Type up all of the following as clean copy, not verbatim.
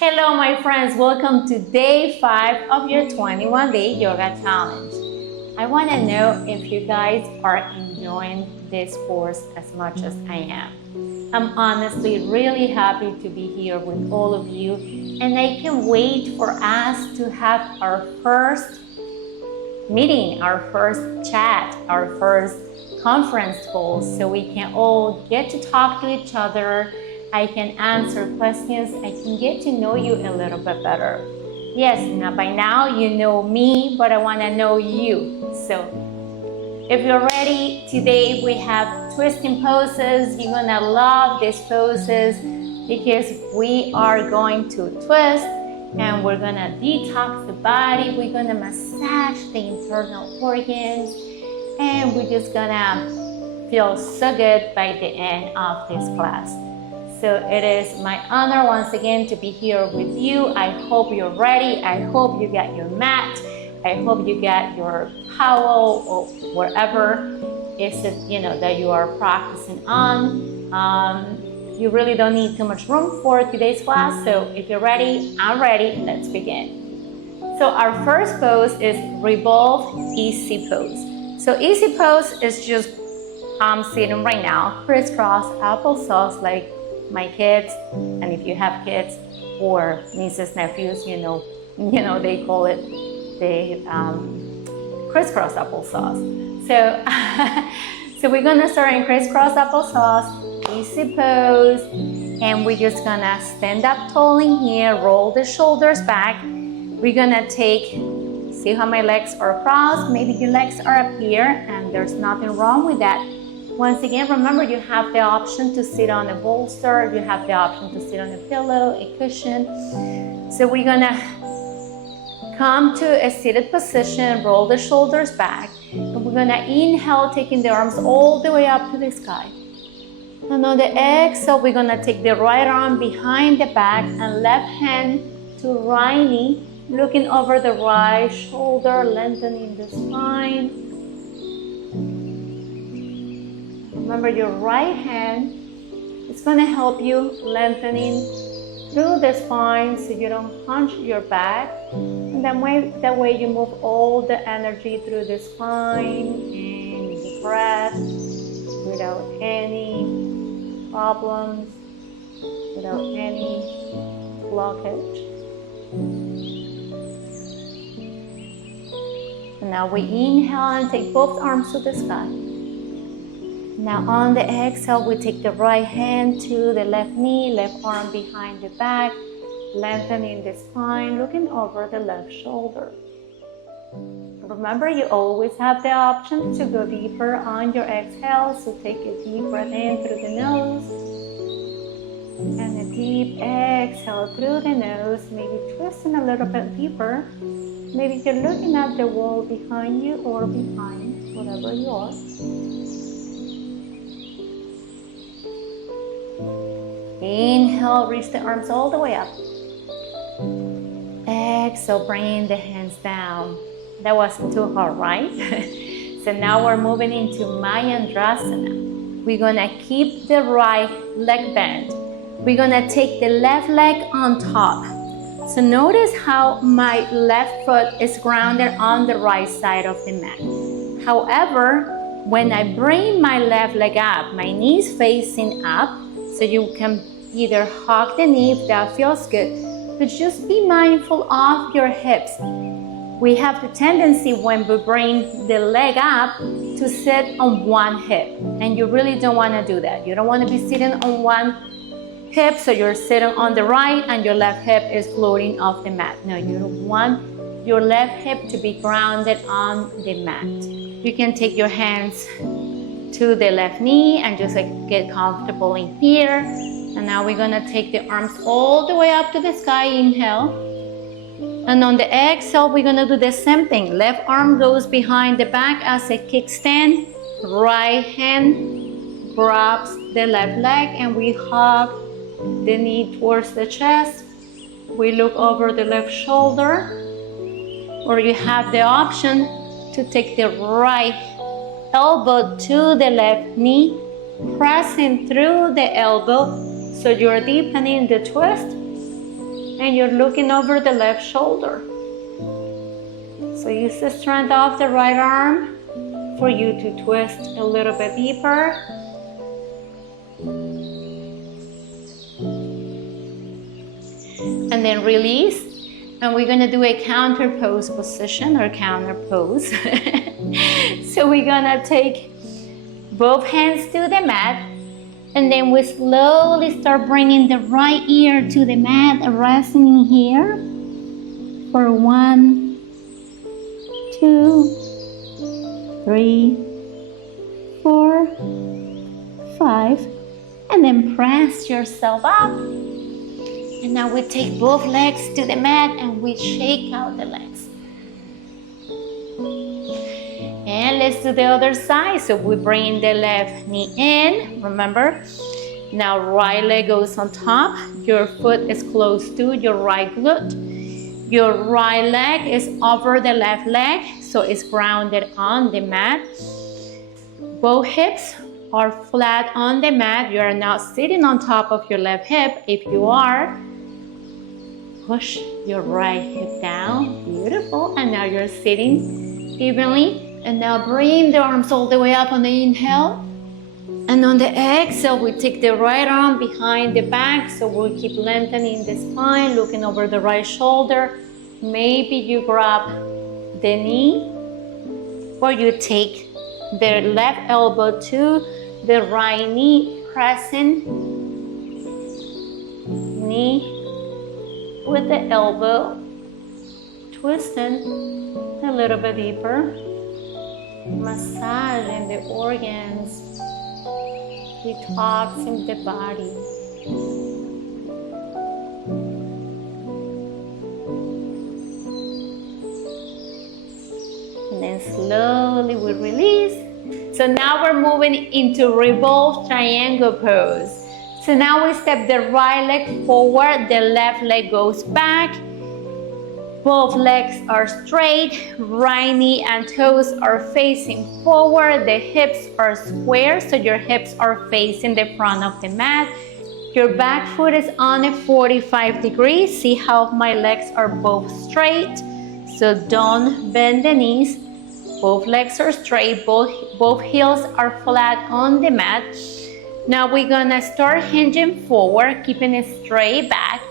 Hello my friends, welcome to day 5 of your 21-day yoga challenge. I want to know if you guys are enjoying this course as much as I am. I'm honestly really happy to be here with all of you, and I can't wait for us to have our first meeting, our first chat, our first conference call, so we can all get to talk to each other. I can answer questions. I can get to know you a little bit better. Yes, now by now you know me, but I want to know you. So if you're ready, today we have twisting poses. You're gonna love these poses because we are going to twist and we're gonna detox the body. We're gonna massage the internal organs, and we're just gonna feel so good by the end of this class. So it is my honor once again to be here with you. I hope you're ready. I hope you got your mat. I hope you got your towel or wherever is it, that you are practicing on. You really don't need too much room for today's class. So if you're ready, I'm ready. Let's begin. So our first pose is Revolved Easy Pose. So easy pose is just I'm sitting right now, crisscross applesauce like my kids, and if you have kids or nieces, nephews, they call it the crisscross applesauce. So we're gonna start in crisscross applesauce, easy pose, and we're just gonna stand up tall in here, roll the shoulders back. We're gonna see how my legs are crossed. Maybe your legs are up here, and there's nothing wrong with that. Once again, remember you have the option to sit on a bolster, you have the option to sit on a pillow, a cushion. So we're gonna come to a seated position, roll the shoulders back, and we're gonna inhale, taking the arms all the way up to the sky. And on the exhale, we're gonna take the right arm behind the back and left hand to right knee, looking over the right shoulder, lengthening the spine. Remember, your right hand is going to help you lengthening through the spine so you don't hunch your back. And that way you move all the energy through the spine and the breath without any problems, without any blockage. And now we inhale and take both arms to the sky. Now on the exhale, we take the right hand to the left knee, left arm behind the back, lengthening the spine, looking over the left shoulder. Remember, you always have the option to go deeper on your exhale, so take a deep breath in through the nose, and a deep exhale through the nose, maybe twisting a little bit deeper. Maybe you're looking at the wall behind you or behind, whatever you are. Inhale, reach the arms all the way up. Exhale, bring the hands down. That wasn't too hard, right? So now we're moving into Mayandrasana. We're gonna keep the right leg bent. We're gonna take the left leg on top. So notice how my left foot is grounded on the right side of the mat. However, when I bring my left leg up, my knees facing up, so you can either hug the knee if that feels good, but just be mindful of your hips. We have the tendency when we bring the leg up to sit on one hip, and you really don't want to do that. You don't want to be sitting on one hip, so you're sitting on the right and your left hip is floating off the mat. No, you want your left hip to be grounded on the mat. You can take your hands to the left knee and just get comfortable in here. And now we're gonna take the arms all the way up to the sky, inhale. And on the exhale, we're gonna do the same thing. Left arm goes behind the back as a kickstand. Right hand grabs the left leg and we hug the knee towards the chest. We look over the left shoulder, or you have the option to take the right elbow to the left knee, pressing through the elbow so you're deepening the twist. and you're looking over the left shoulder. So use the strength of the right arm for you to twist a little bit deeper. And then release. And we're gonna do a counter pose position or counter pose. So we're gonna take both hands to the mat, and then we slowly start bringing the right ear to the mat, resting in here for 1, 2, 3, 4, 5, and then press yourself up. And now we take both legs to the mat and we shake out the legs. And let's do the other side. So we bring the left knee in, remember? Now right leg goes on top. Your foot is close to your right glute. Your right leg is over the left leg, so it's grounded on the mat. Both hips are flat on the mat. You are now sitting on top of your left hip. If you are, push your right hip down. Beautiful. And now you're sitting evenly. And now bring the arms all the way up on the inhale. And on the exhale, we take the right arm behind the back. So we'll keep lengthening the spine, looking over the right shoulder. Maybe you grab the knee, or you take the left elbow to the right knee, pressing knee with the elbow, twisting a little bit deeper, massaging the organs, detoxing the body. And then slowly we release. So now we're moving into revolved triangle pose. So now we step the right leg forward, the left leg goes back. Both legs are straight, right knee and toes are facing forward, the hips are square, so your hips are facing the front of the mat. Your back foot is on a 45 degrees. See how my legs are both straight, so don't bend the knees. Both legs are straight, both heels are flat on the mat. Now we're gonna start hinging forward, keeping it straight back.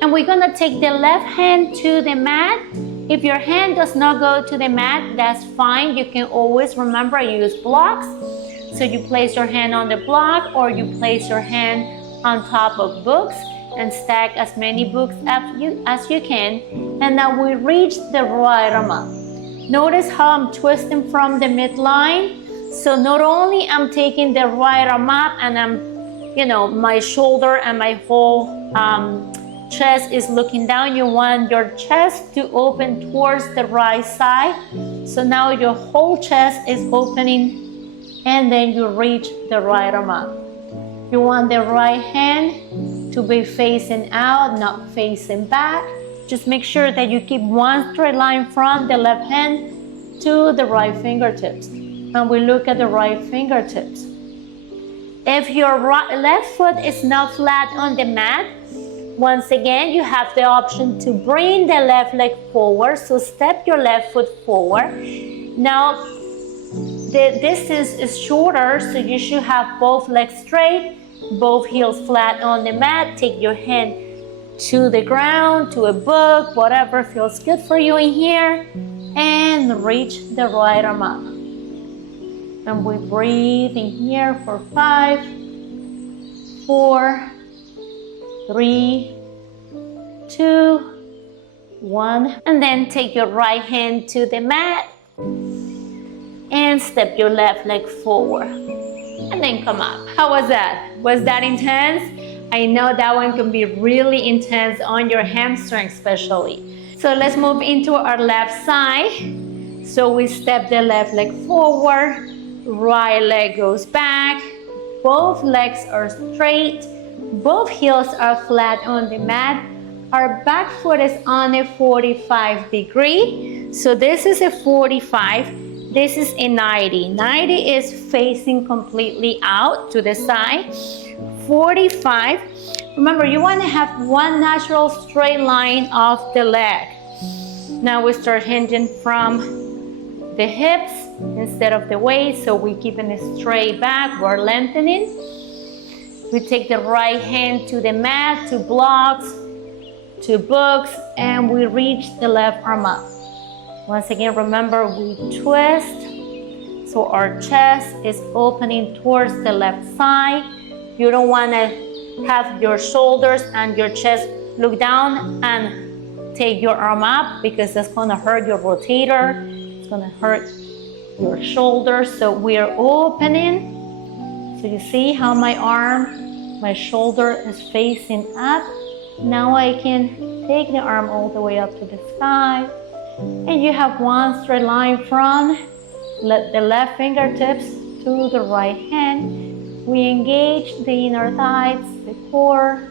And we're gonna take the left hand to the mat. If your hand does not go to the mat, that's fine. You can always remember use blocks. So you place your hand on the block, or you place your hand on top of books and stack as many books as you can. And now we reach the right arm up. Notice how I'm twisting from the midline. So not only I'm taking the right arm up and I'm, my shoulder and my whole chest is looking down. You want your chest to open towards the right side. So now your whole chest is opening, and then you reach the right arm up. You want the right hand to be facing out, not facing back. Just make sure that you keep one straight line from the left hand to the right fingertips. And we look at the right fingertips. If your left foot is not flat on the mat, once again, you have the option to bring the left leg forward. So step your left foot forward. Now, the distance is shorter, so you should have both legs straight, both heels flat on the mat. Take your hand to the ground, to a book, whatever feels good for you in here, and reach the right arm up. And we breathe in here for 5, 4, 3, 2, 1. And then take your right hand to the mat and step your left leg forward. And then come up. How was that? Was that intense? I know that one can be really intense on your hamstring especially. So let's move into our left side. So we step the left leg forward, right leg goes back, both legs are straight, both heels are flat on the mat. Our back foot is on a 45 degree. So this is a 45, this is a 90. 90 is facing completely out to the side. 45, Remember, you want to have one natural straight line of the leg. Now we start hinging from the hips instead of the waist, so we're keeping it straight back, we're lengthening. We take the right hand to the mat, to blocks, to books, and we reach the left arm up. Once again, remember, we twist, so our chest is opening towards the left side. You don't want to have your shoulders and your chest look down and take your arm up, because that's going to hurt your rotator. It's going to hurt your shoulders. So we are opening. So you see how my shoulder is facing up. Now I can take the arm all the way up to the sky. And you have one straight line from the left fingertips to the right hand. We engage the inner thighs, the core.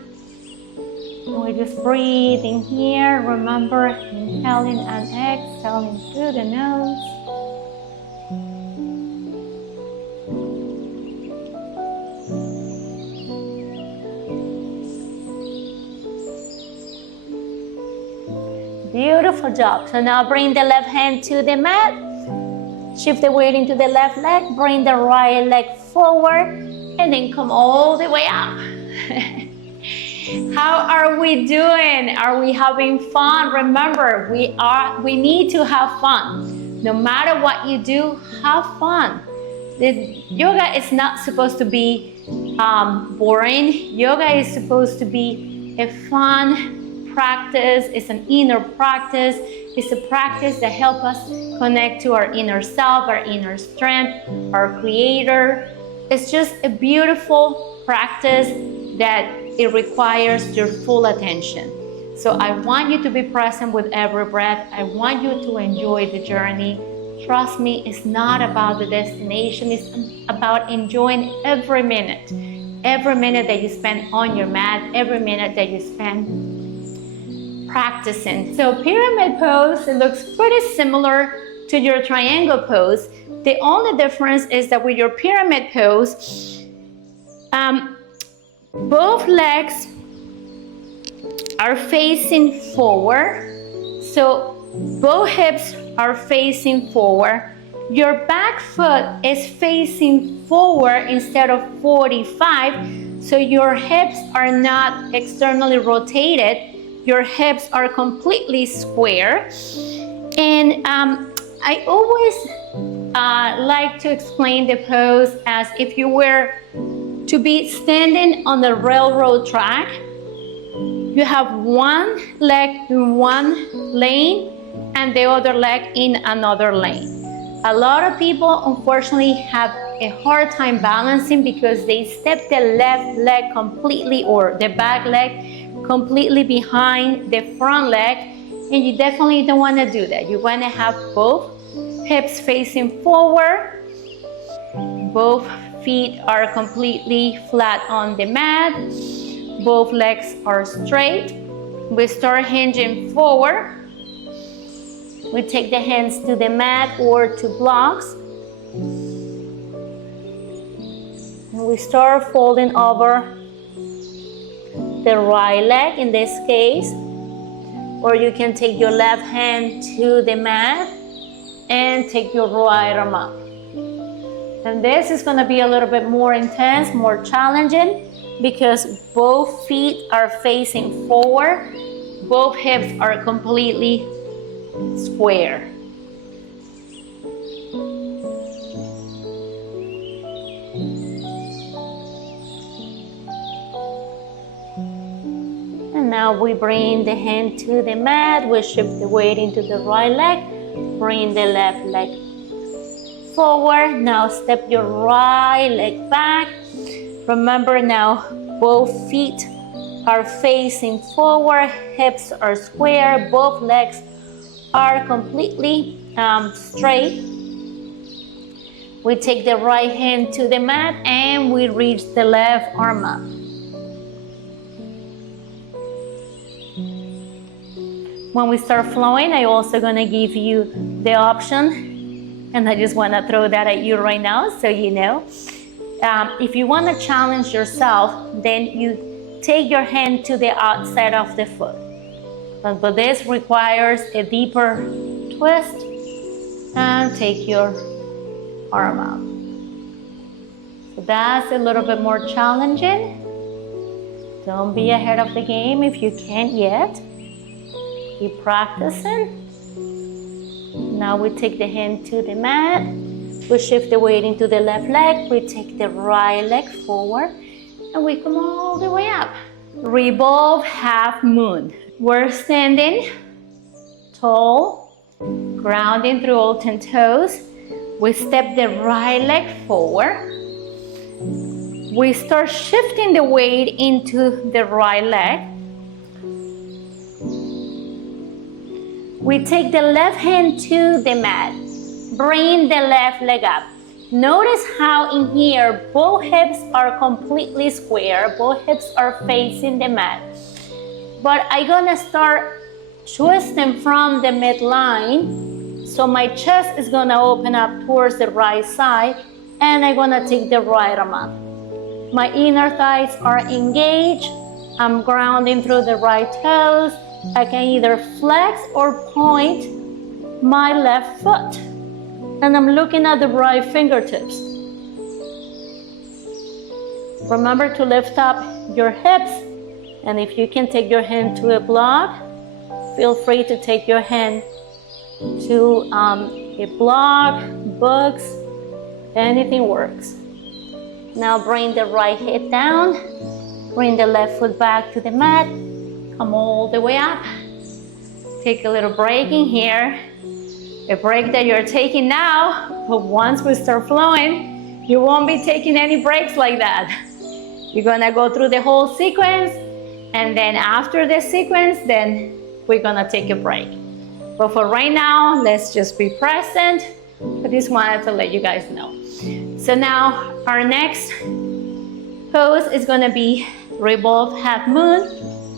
And we're just breathing here. Remember, inhaling and exhaling through the nose. Beautiful job. So now bring the left hand to the mat. Shift the weight into the left leg. Bring the right leg forward. And then come all the way up. How are we doing? Are we having fun? Remember, we need to have fun. No matter what you do, have fun. This yoga is not supposed to be boring. Yoga is supposed to be a fun practice. It's an inner practice. It's a practice that helps us connect to our inner self, our inner strength, our creator. It's just a beautiful practice that it requires your full attention. So I want you to be present with every breath. I want you to enjoy the journey. Trust me, it's not about the destination. It's about enjoying every minute that you spend on your mat, every minute that you spend practicing. So pyramid pose, it looks pretty similar to your triangle pose. The only difference is that with your pyramid pose, both legs are facing forward. So both hips are facing forward. Your back foot is facing forward instead of 45. So your hips are not externally rotated. Your hips are completely square. And I always like to explain the pose as if you were to be standing on the railroad track. You have one leg in one lane and the other leg in another lane. A lot of people unfortunately have a hard time balancing because they step the left leg completely or the back leg completely behind the front leg, and you definitely don't want to do that. You want to have both hips facing forward, both feet are completely flat on the mat, both legs are straight. We start hinging forward. We take the hands to the mat or to blocks. And we start folding over the right leg in this case. Or you can take your left hand to the mat and take your right arm up. And this is going to be a little bit more intense, more challenging, because both feet are facing forward, both hips are completely square. And now we bring the hand to the mat, we shift the weight into the right leg, bring the left leg forward. Now step your right leg back. Remember now both feet are facing forward, hips are square, both legs are completely straight. We take the right hand to the mat and we reach the left arm up. When we start flowing, I'm also going to give you the option, and I just want to throw that at you right now so you know. If you want to challenge yourself, then you take your hand to the outside of the foot. But this requires a deeper twist, and take your arm out. So that's a little bit more challenging. Don't be ahead of the game if you can't yet. Keep practicing. Now we take the hand to the mat. We shift the weight into the left leg. We take the right leg forward, and we come all the way up. Revolve half moon. We're standing tall, grounding through all 10 toes. We step the right leg forward. We start shifting the weight into the right leg. We take the left hand to the mat. Bring the left leg up. Notice how in here, both hips are completely square. Both hips are facing the mat. But I'm gonna start twisting from the midline. So my chest is gonna open up towards the right side, and I'm gonna take the right arm up. My inner thighs are engaged. I'm grounding through the right toes. I can either flex or point my left foot. And I'm looking at the right fingertips. Remember to lift up your hips. And if you can take your hand to a block, feel free to take your hand to a block, books, anything works. Now bring the right hip down. Bring the left foot back to the mat. Come all the way up. Take a little break in here. A break that you're taking now, but once we start flowing, you won't be taking any breaks like that. You're gonna go through the whole sequence, and then after the sequence, then we're gonna take a break. But for right now, let's just be present. I just wanted to let you guys know. So now our next pose is gonna be revolve half moon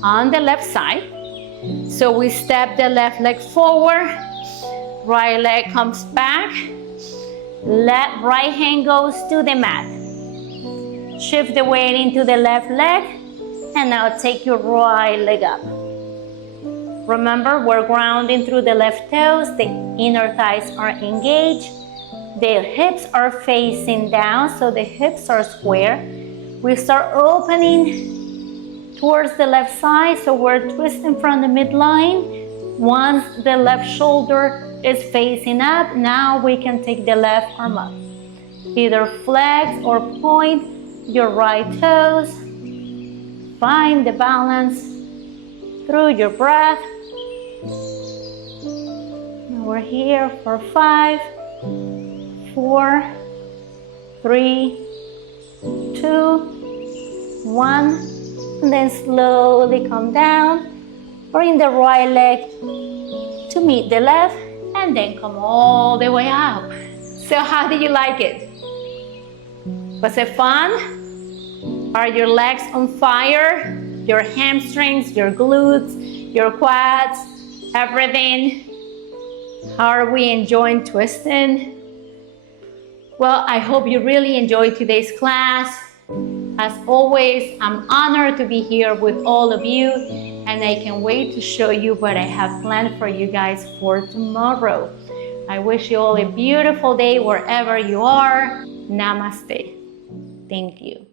on the left side. So we step the left leg forward, right leg comes back, right hand goes to the mat. Shift the weight into the left leg, and now take your right leg up. Remember, we're grounding through the left toes, the inner thighs are engaged, the hips are facing down, so the hips are square. We start opening towards the left side, so we're twisting from the midline. Once the left shoulder is facing up, now we can take the left arm up. Either flex or point your right toes. Find the balance through your breath. Now we're here for 5, 4, 3, 2, 1. And then slowly come down. Bring the right leg to meet the left, and then come all the way up. So how did you like it? Was it fun? Are your legs on fire? Your hamstrings, your glutes, your quads, everything? How are we enjoying twisting? Well, I hope you really enjoyed today's class. As always, I'm honored to be here with all of you, and I can't wait to show you what I have planned for you guys for tomorrow. I wish you all a beautiful day wherever you are. Namaste. Thank you.